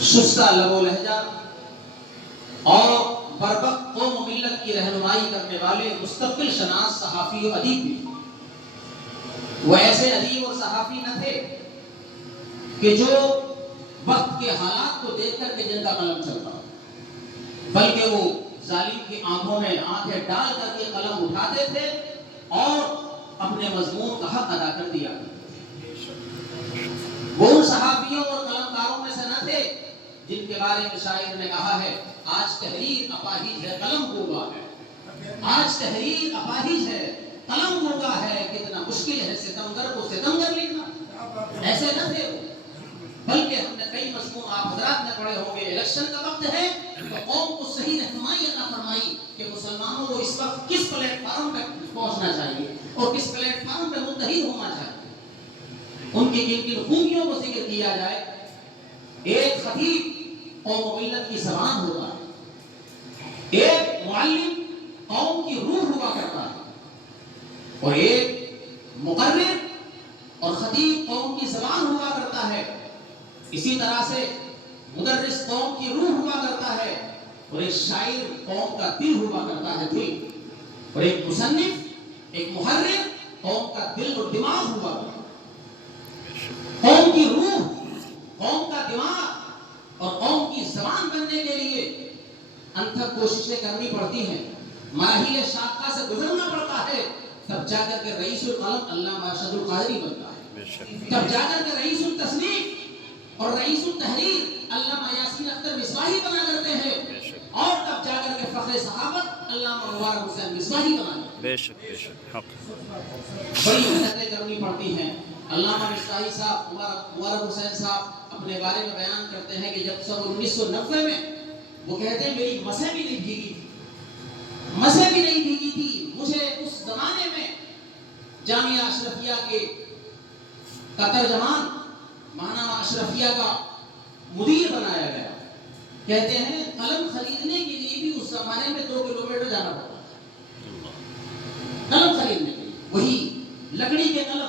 شستہ لب و لہجہ اور بربق قوم و ملت کی رہنمائی کرنے والے مستقل شناس صحافی و ادیب بھی. وہ ایسے ادیب اور صحافی نہ تھے کہ جو وقت کے حالات کو دیکھ کر کے جن کا قلم چلتا، بلکہ وہ ظالم کی آنکھوں میں آنکھیں ڈال کر کے قلم اٹھاتے تھے اور اپنے مضمون کا حق ادا کر دیا. وہ ان صحافیوں اور قلمکاروں میں سے نہ تھے جن کے بارے میں شاعر نے کہا ہے آج تحریر اپاہج ہے قلم گونگا ہے. آج تحریر اپاہج ہے قلم گونگا ہے، کتنا مشکل ہے ستمگر کو ستمگر لکھنا. ایسے نہ تھے وہ، بلکہ ہم نے کئی مضمون آپ حضرات نے پڑھے ہوں گے. الیکشن کا وقت ہے تو قوم کو صحیح رہنمائی عطا فرمائی کہ مسلمانوں کو اس وقت کس پلیٹ فارم پہ پہنچنا چاہیے اور کس پلیٹ فارم پہ متحد ہونا چاہیے. ان کی کن کن خوبیوں کو ذکر کیا جائے. ایک خطیب قوم و ملت کی زبان ہوتا ہے، ایک معلم قوم کی روح ہوا کرتا ہے، اور ایک مقرر اور خطیب قوم کی زبان ہوا کرتا ہے. اسی طرح سے مدرس قوم کی روح ہوا کرتا ہے، اور ایک شاعر قوم کا دل ہوا کرتا ہے دل، اور ایک مصنف ایک محرر قوم کا دل اور دماغ ہوا کرتا ہے. قوم کی روح، قوم کا دماغ اور قوم کی زبان بننے کے لیے انتھک کوششیں کرنی پڑتی ہیں، مراحل شاقہ سے گزرنا پڑتا ہے، تب جا کر کے رئیس القلم علامہ ارشد القادری بنتا ہے. تب جا کر کے رئیس التصنیف اور رئیس التحریر علامہ یاسین اختر مصباحی بنا کرتے ہیں، اور تب جا کر کے فخر صحافت علامہ مبارک حسین مصباحی بنا کرتے ہیں. بے شک بے شک حق. بڑی محنتیں کرنی پڑتی ہیں. علامہ مصباحی صاحب مبارک حسین صاحب اپنے بارے میں بیان کرتے ہیں کہ جب سن 1990 میں وہ کہتے ہیں میری مسیں بھی نہیں بھیگی تھی، مسیں بھی نہیں بھیگی تھی. مجھے اس زمانے میں جامعہ اشرفیہ کے ترجمان ماہنامہ اشرفیہ کا مدیر بنایا گیا. کہتے ہیں قلم خریدنے کے لیے بھی اس زمانے میں 2 کلومیٹر جانا پڑتا تھا. قلم خریدنے کے لیے وہی لکڑی کے قلم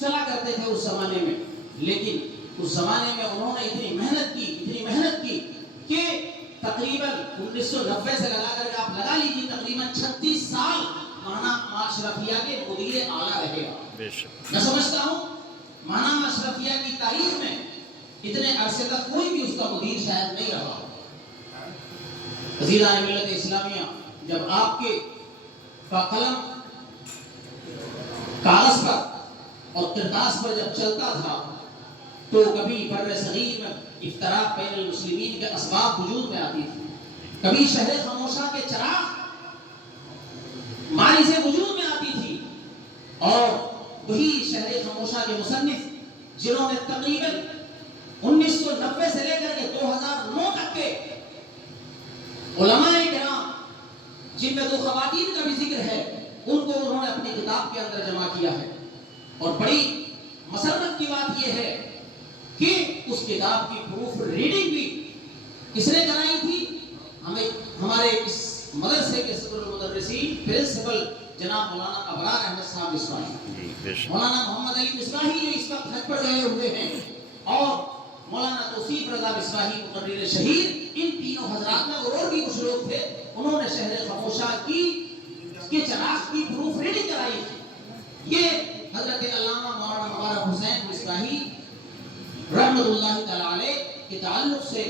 چلا کرتے تھے اس زمانے میں. لیکن اس زمانے میں انہوں نے اتنی محنت کی کہ تقریباً 1990 سے لگا کر کے آپ لگا لیجیے تقریباً 36 سال ماہنامہ اشرفیہ کے مدیر اعلیٰ رہے گا. میں سمجھتا ہوں ماہنامہ اشرفیہ کی تاریخ میں اتنے عرصے تک کوئی بھی اس کا مدیر شاید نہیں رہا. عزیزان ملت اسلامیہ، جب آپ کے قلم کاغذ پر اور کرتاس پر جب چلتا تھا تو کبھی بر صغیر میں افتراق بین المسلمین کے اسباب وجود میں آتی تھی، کبھی شہر خاموشہ کے چراغ ماری سے وجود میں آتی تھی، اور وہی شہر خاموشہ کے مصنف جنہوں نے تقریباً 1990 سے لے کر کے 2009 تک کے علماء کرام جن میں 2 خواتین کا بھی ذکر ہے، ان کو انہوں نے اپنی کتاب کے اندر جمع کیا ہے. اور بڑی مسرت کی بات یہ ہے کہ اس کتاب کی پروف ریڈنگ بھی کس نے کرائی تھی؟ ہمارے اس مدرسے کے صدر المدرسین پرنسپل جناب مولانا ابرار احمد صاحب مصباحی، مولانا محمد علی مصباحی جو اس وقت حج پر گئے ہوئے ہیں، اور مولانا توصیف رضا مصباحی مقرر شہید. ان تینوں حضرات میں اور بھی کچھ لوگ تھے، انہوں نے شہر خاموشہ کے چراغ کی پروف ریڈنگ کرائی تھی. یہ حضرت علامہ مولانا مبارک حسین مصباحی رحمۃ اللہ تعالی علیہ کے تعلق سے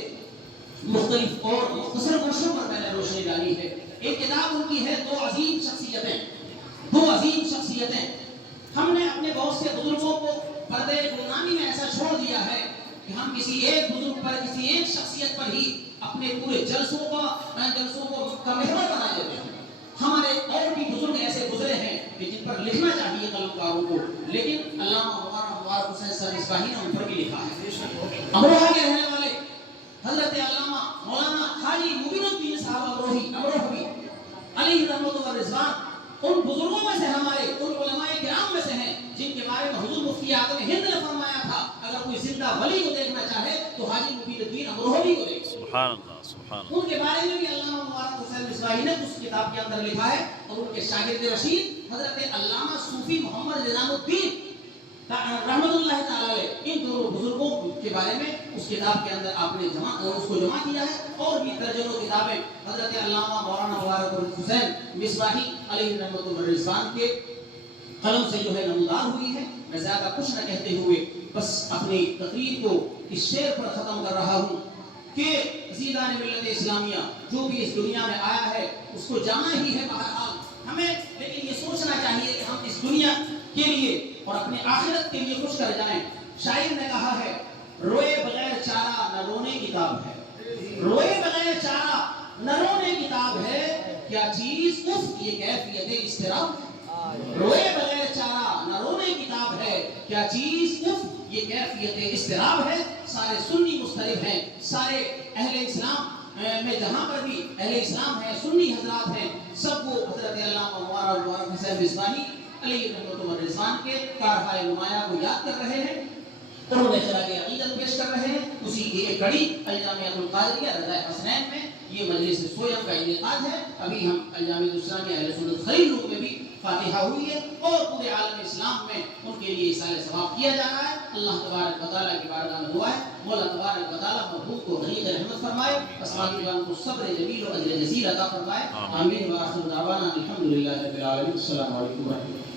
مختلف اور مختصر گوشوں پر میں نے روشنی ڈالی ہے. ایک کتاب ان کی ہے 2 عظیم شخصیتیں. ہم نے اپنے بہت سے بزرگوں کو پردے غلامی میں ایسا چھوڑ دیا ہے کہ ہم کسی ایک بزرگ پر، کسی ایک شخصیت پر ہی اپنے پورے جلسوں کو کا محور بنا دیتے ہیں. ہمارے اور بھی بزرگ ایسے گزرے ہیں کہ جن پر لکھنا چاہیے قلمکاروں کو، لیکن علامہ مولانا مبارک حسین صاحب مصباحی نے ان پر بھی لکھا ہے. امروہہ کے رہنے والے حضرت علامہ مولانا حاجی مبین الدین صاحب امروہوی علیہ رحمۃ و رضوان ان بزرگوں میں سے، ہمارے ان علماء کرام میں سے ہیں جن کے بارے میں حضور مفتی اعظم ہند نے فرمایا تھا اگر کوئی زندہ ولی کو دیکھنا چاہے تو حاجی مبین الدین امروہوی کو دیکھے. سبحان اللہ سبحان اللہ. ان کے بارے میں بھی علامہ مبارک حسین مصباحی نے اس کتاب کے اندر لکھا ہے. اور ان کے شاگرد رشید حضرت علامہ صوفی محمد نظام الدین رحمت اللہ تعالی علیہ ان دونوں بزرگوں کے بارے میں اس کتاب کے اندر آپ نے اس کو جمع کیا ہے، اور بھی درجنوں کتابیں حضرت علامہ مولانا مبارک حسین مصباحی علیہ رحمۃ الرضوان کے قلم سے جو ہے نمودار ہوئی ہے۔ میں زیادہ کچھ نہ کہتے ہوئے بس اپنی تقریر کو اس شعر پر ختم کر رہا ہوں کہ عزیزان ملت اسلامیہ جو بھی اس دنیا میں آیا ہے اس کو جانا ہی ہے بہرحال، ہمیں لیکن یہ سوچنا چاہیے کہ ہم اس دنیا کے لیے اور اپنے آخرت کے لیے کچھ کر جائیں۔ شاعر نے کہا ہے روئے بغیر چارہ نہ رونے کتاب ہے، روئے بغیر چارہ نہ رونے کتاب ہے، کیا چیز اف یہ کیفیت اضطراب ہے، روئے بغیر چارہ نہ رونے کتاب ہے، کیا چیز اف یہ کیفیت اضطراب ہے۔ سارے سنی مضطرب ہیں، سارے اہل اسلام میں جہاں پر بھی اہل اسلام ہیں، سنی حضرات ہیں، سب کو حضرت علامہ مولانا مبارک حسین مصباحی علیہ رحمۃ الرضوان کے کارہائے نمایاں کو یاد کر رہے ہیں، انہیں خراج عقیدت پیش کر رہے ہیں۔ اسی کی ایک کڑی الجامعۃ القادریہ رضائے حسنین میں یہ مجلس سویم کا انعقاد ہے۔ ابھی ہم الجامعۃ الاسلامیہ اہل سنت خلیل روم میں بھی فاتحہ ہوئی ہے، اور پورے عالم اسلام میں ان کے لیے ایصال ثواب کیا جا رہا ہے۔ اللہ تبارک و تعالیٰ کی بارگاہ میں دعا ہے مولا تبارک و تعالیٰ مرحوم کو غنی رحمت فرمائے، اسماعیل جان کو صبر جمیل و اجر جزیل عطا فرمائے۔ آمین و آخر دعوانا الحمدللہ رب العالمین۔ السلام علیکم و رحمۃ اللہ۔